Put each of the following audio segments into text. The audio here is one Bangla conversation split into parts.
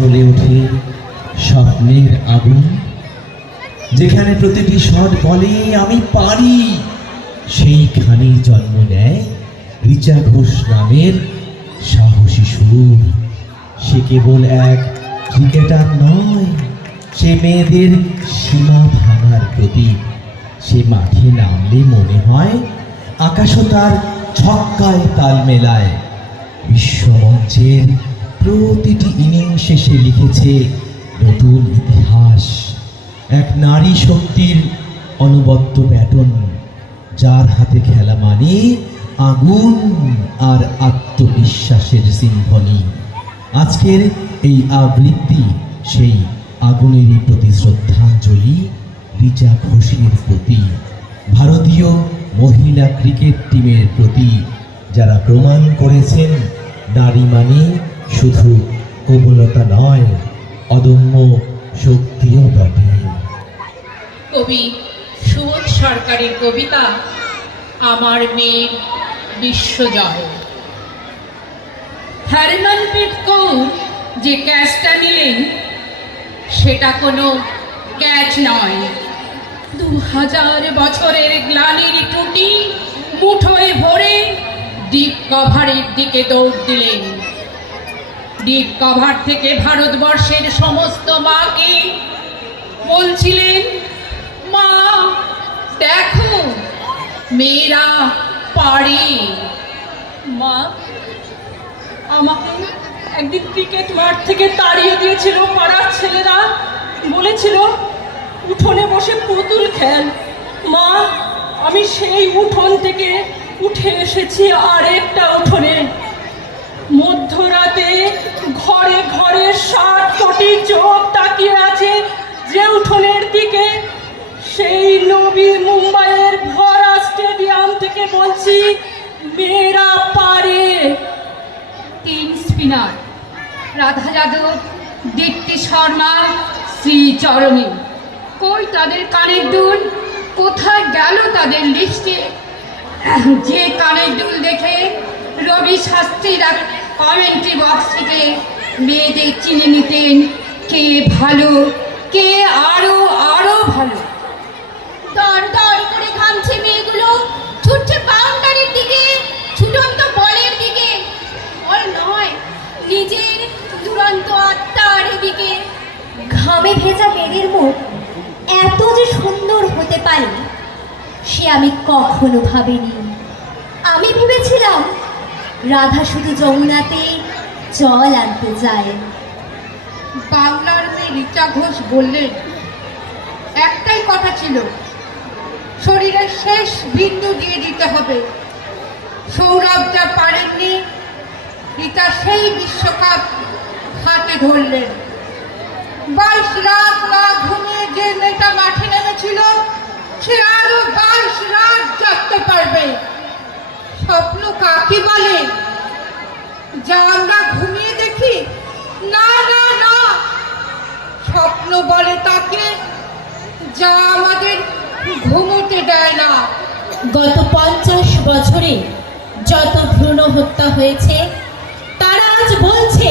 জ্বলে ওঠে স্বপ্নের আগুন। যেখানে প্রতিটি স্বর বলে, আমি পারি। সেইখানেই জন্ম নেয় রিচা ঘোষ নামের সাহসী সুর। সে কেবল এক ক্রিকেটার নয়, সে মেয়েদের সীমা ভাঙার প্রতীক। সে মাঠে নামলে মনে হয় আকাশও তার ছক্কায় তাল মেলায়। বিশ্বমঞ্চের প্রতিটি ইনিংস শেষে লিখেছে নতুন ইতিহাস। এক নারী শক্তির অনবদ্য ব্যাটন, যার হাতে খেলা মানে আগুন আর আত্মবিশ্বাসের সিম্ফনি। আজকের এই আবৃত্তি সেই আগুনেরই প্রতি শ্রদ্ধাঞ্জলি, রিচা ঘোষের প্রতি। ভারতীয় মহিলা ক্রিকেট টিমের প্রতি যারা প্রমাণ করেছেন, নারী মানে শুধু কবলতা নয়, অদম্য শক্তিও বটে। কবি সুবোধ সরকারের কবিতা, আমার মেয়ের বিশ্বজয়। হরমনপ্রীত কৌর যে ক্যাচটা নিলেন, সেটা কোনো ক্যাচ নয়। দু হাজার বছরের গ্লানির টুটি মুঠোয় ভরে, ডিপ কভারের দিকে দৌড় দিলেন। ডিপ কভার থেকে ভারতবর্ষের সমস্ত মাকে বলছিলেন, মা, দেখো, মেয়েরা পারে। মা আমাকে একদিন ক্রিকেট মাঠ থেকে তাড়িয়ে দিয়েছিল, পাড়ার ছেলেরা বলেছিল, উঠোনে বসে পুতুল খেল। মা, আমি সেই উঠোন থেকে উঠে এসেছি আরেকটা উঠোনে। মধ্যরাতে ঘরে ঘরে ষাট কোটি চোখ তাকিয়ে আছে যে উঠোনের দিকে। সেই নবী মুম্বাইয়ের ভরা স্টেডিয়াম থেকে বলছি, মেয়েরা পারে। তিন স্পিনার, রাধা যাদব, দীপ্তি শর্মা, শ্রী চরণী। কই তাদের কানের দুল? কোথায় গেল তাদের লিস্টে? যে কানের দুল দেখে রবি শাস্ত্রীরা কমেন্ট্রি বক্স থেকে মেয়েদের চিনে নিতেন কে ভালো কে আরও আরও ভালো। দর দর করে ঘামছে মেয়েগুলো ছুটছে বাউন্ডারির দিকে ছুটন্ত বলের দিকে। বল নয় নিজের দুরন্ত আত্মার দিকে ঘামে ভেজা মেয়েদের মুখ এত যে সুন্দর হতে পারে সে আমি কখনো ভাবিনি। আমি ভেবেছিলাম রাধা শুধু যমুনাতে জল আনতে যায়। বাংলার মেয়ে রিচা ঘোষ বললেন, একটাই কথা ছিল, শরীরের শেষ বিন্দু দিয়ে দিতে হবে। সৌরভ যা পারেননি রিতা সেই বিশ্বকাপ হাতে ধরলেন। বাইশ রাত না ঘুমিয়ে যে মেয়েটা মাঠে নেমেছিল, সে আরও বাইশ রাত জাগতে পারবে। স্বপ্ন কাকে বলে? যা আমরা ঘুমিয়ে দেখি? না না না। স্বপ্ন বলে তাকে যা আমাদের ঘুমোতে দেয় না। গত পঞ্চাশ বছরে যত ভ্রূণ হত্যা হয়েছে, তারা আজ বলছে,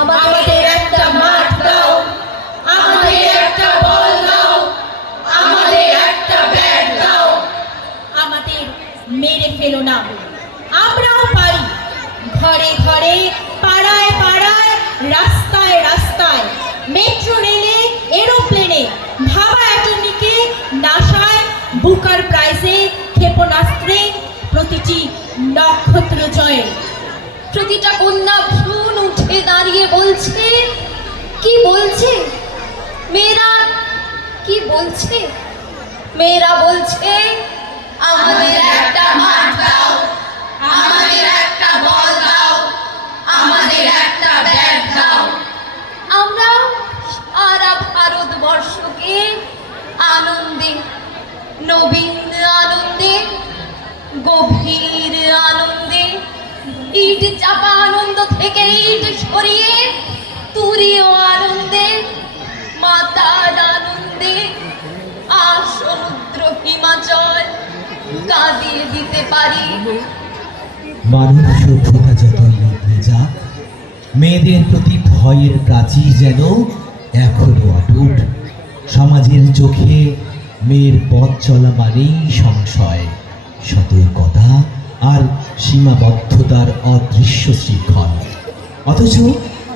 আমাদের একটা মাঠ দাও। আমাদের ক্ষেপণাস্ত্রে প্রতিটি নক্ষত্র জয়ে। প্রতিটা কন্যা ভ্রূণ উঠে দাঁড়িয়ে বলছে, কি বলছে? মেয়েরা কি বলছে? মেয়েরা বলছে, আমাদের একটা মাঠ দাও, আমাদের একটা বল দাও, আমাদের একটা ব্যাট দাও। আমরা সারা ভারতবর্ষকে আনন্দে নবীন আনন্দে, গভীর আনন্দে, ইট চাপা আনন্দ থেকে ইট সরিয়ে, তুরীয় আনন্দে মাতার আনন্দে, আর সমুদ্র হিমাচল কাঁদিয়ে দিতে পারি। মানব সভ্যতা যতই যাক, মেয়েদের প্রতি ভয়ের প্রাচীর যেন এখনও অটুট। সমাজের চোখে মেয়ের পথ চলা মানেই সংশয়, সতর্কতা আর সীমাবদ্ধতার অদৃশ্য শৃঙ্খল। অথচ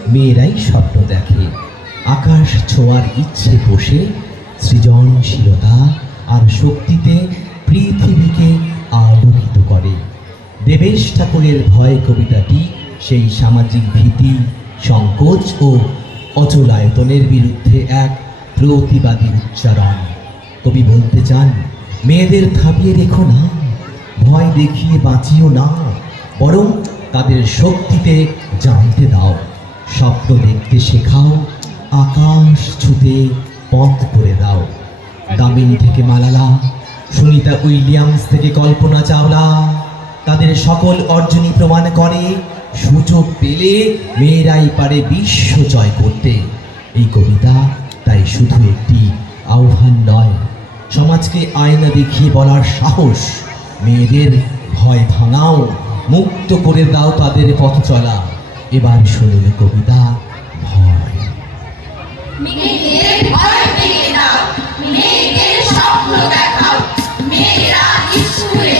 মেয়েরাই স্বপ্ন দেখে, আকাশ ছোঁয়ার ইচ্ছে বসে সৃজনশীলতা আর শক্তিতে পৃথিবীকে আলোকিত করে। দেবেশ ঠাকুরের ভয় কবিতাটি সেই সামাজিক ভীতি, সংকোচ ও অচলায়তনের বিরুদ্ধে এক প্রতিবাদী উচ্চারণ। কবি বলতে চান, মেয়েদের থামিয়ে রেখো না, ভয় দেখিয়ে বাঁচিও না, বরং তাদের শক্তিতে জানতে দাও, স্বপ্ন দেখতে শেখাও, আকাশ ছুতে পথ করে দাও। দামিনী থেকে মালালা, সুনিতা উইলিয়ামস থেকে কল্পনা চাওলা, তাদের সকল অর্জনই প্রমাণ করে, সুযোগ পেলে মেয়েরাই পারে বিশ্ব জয় করতে। এই কবিতা তাই শুধু একটি আহ্বান নয়। সমাজকে আয়না দেখিয়ে বলার সাহস। মেয়েদের ভয় ভাঙাও, মুক্ত করে দাও তাদের পথ চলা। এবার শুনল কবিতা ভয়। দেখাও, মেয়েরা স্কুলে